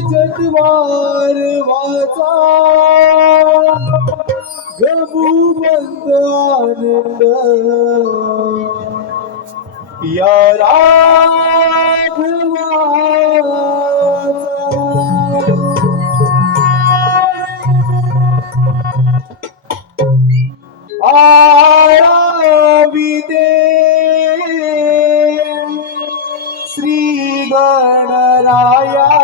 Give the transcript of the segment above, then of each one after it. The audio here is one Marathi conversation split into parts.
जगवार वाचा. गमू बंद आनंद. या राघवाचा श्री गणराया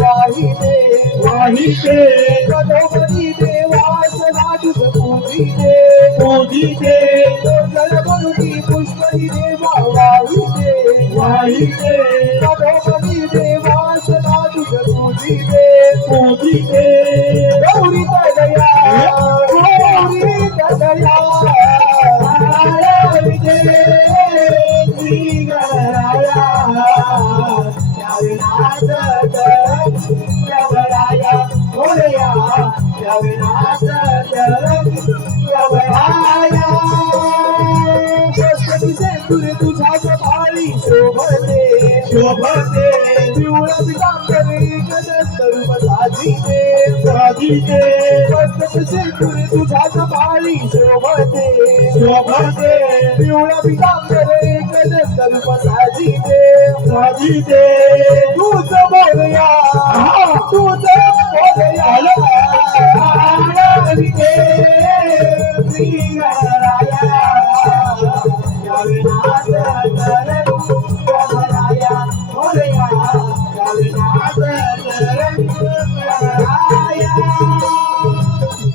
वाहिते वाहिते कदोबरी देवास नाटक पूजिते पूजिते जलबरुटी पुष्पही देवा वाहिते वाहिते कदोबरी देवास नाटक पूजिते पूजिते तुरे तुझा कपाळी शोभते शोभते पिवळा पितांबरी कदस्तरूप साजिते साजिते स्वस्तिसे तुरे तुझा कपाळी शोभते शोभते पिवळा साजिते तूच बोलया तूच बोलया आळविते श्री गणराया याविनाथ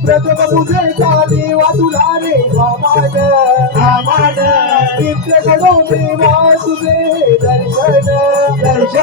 प्रथम देवा तुला रे मामाड आमाड देवा